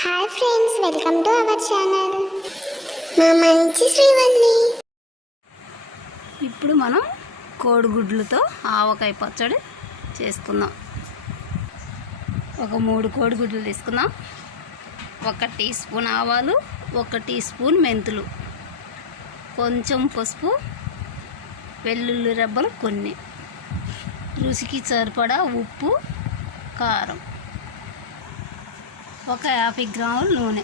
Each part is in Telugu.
Hi friends, welcome to our channel. మా మంచి శ్రీవల్లి. ఇప్పుడు మనం కోడిగుడ్లతో ఆవకాయ పచ్చడి చేసుకుందాం. ఒక 3 కోడిగుడ్లు తీసుకుందాం. 1 టీ స్పూన్ ఆవాలు, 1 టీ స్పూన్ మెంతులు, కొంచెం పసుపు, వెల్లుల్లి రెబ్బలు కొన్ని, రుచికి సరిపడా ఉప్పు, కారం, 50 గ్రాముల నూనె.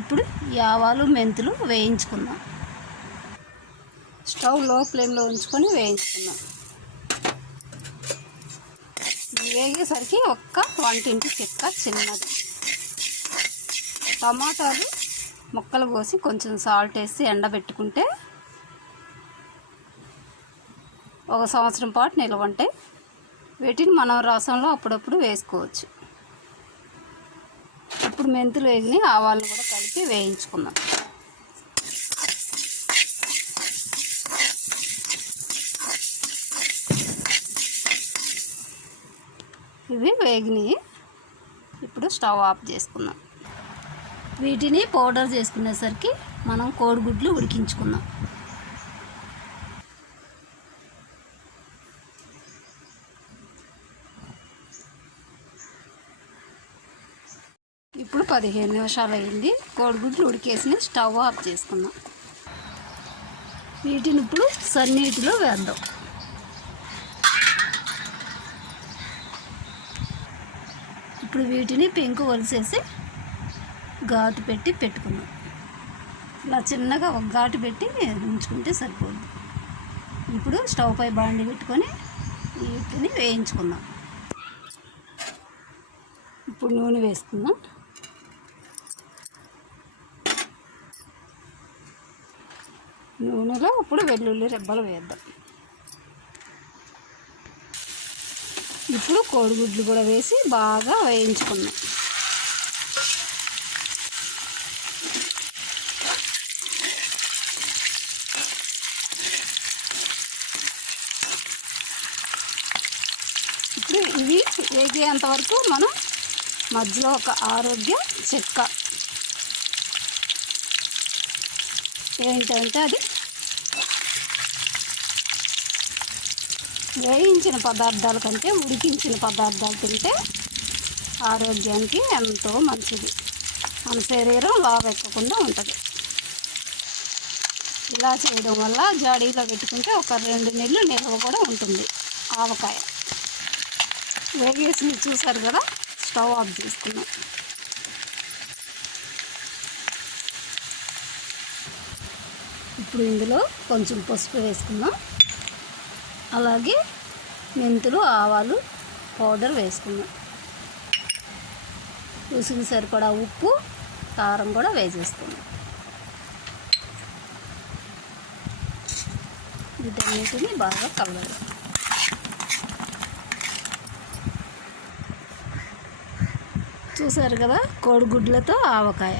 ఇప్పుడు ఈ ఆవాలు మెంతులు వేయించుకుందాం. స్టవ్ లో ఫ్లేమ్లో ఉంచుకొని వేయించుకుందాం. వేగేసరికి 1 వంటింటి చెక్క చిన్నది, టమాటాలు ముక్కలు కోసి కొంచెం సాల్ట్ వేసి ఎండబెట్టుకుంటే 1 సంవత్సరం పాటు నిల్వ ఉంటాయి. వీటిని మనం రసంలో అప్పుడప్పుడు వేసుకోవచ్చు. ఇప్పుడు మెంతులు వేగిని ఆవాలను కూడా కలిపి వేయించుకుందాం. ఇవి వేగిని. ఇప్పుడు స్టవ్ ఆఫ్ చేసుకుందాం. వీటిని పౌడర్ చేసుకునేసరికి మనం కోడిగుడ్లు ఉడికించుకుందాం. ఇప్పుడు 15 నిమిషాలు అయింది. కోడిగుడ్లు ఉడికేసి స్టవ్ ఆఫ్ చేసుకుందాం. వీటిని ఇప్పుడు సన్నీటిలో వేద్దాం. ఇప్పుడు వీటిని పెంకు వలిసేసి ఘాటు పెట్టి పెట్టుకుందాం. ఇలా చిన్నగా ఒక ఘాటు పెట్టి ఉంచుకుంటే సరిపోద్ది. ఇప్పుడు స్టవ్ పై బాండి పెట్టుకొని వీటిని వేయించుకుందాం. ఇప్పుడు నూనె వేసుకుందాం. నూనెలో ఇప్పుడు వెల్లుల్లి రెబ్బలు వేద్దాం. ఇప్పుడు కోడిగుడ్లు కూడా వేసి బాగా వేయించుకుందాం. ఇప్పుడు ఇవి వేగేంత వరకు మనం మధ్యలో ఒక ఆరోగ్య చెక్క ఏంటంటే అది వేయించిన పదార్థాల కంటే ఉడికించిన పదార్థాలు తింటే ఆరోగ్యానికి ఎంతో మంచిది. మన శరీరం లావెక్కకుండా ఉంటుంది. ఇలా చేయడం వల్ల జాడీలో పెట్టుకుంటే ఒక 2 నెలలు నిల్వ కూడా ఉంటుంది. ఆవకాయ వేగేసి చూసారు కదా. స్టవ్ ఆఫ్ చేసుకున్నాం. ఇప్పుడు ఇందులో కొంచెం పసుపు వేసుకుందాం. అలాగే మెంతులు ఆవాలు పౌడర్ వేసుకుందాం. రుచికి సరిపడా ఉప్పు కారం కూడా వేసేసుకుందాం. వీటన్నిటిని బాగా కలవాలి. చూసారు కదా, కోడిగుడ్లతో ఆవకాయ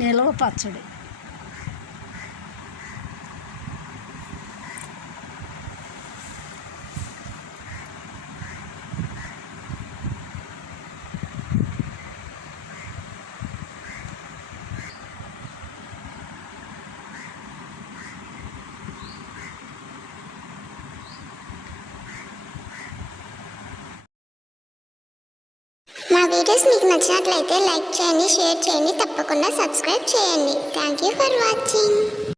నిల్వ పచ్చడి. మా వీడియోస్ మీకు నచ్చినట్లయితే లైక్ చేయండి, షేర్ చేయండి, తప్పకుండా సబ్స్క్రైబ్ చేయండి. Thank you for watching.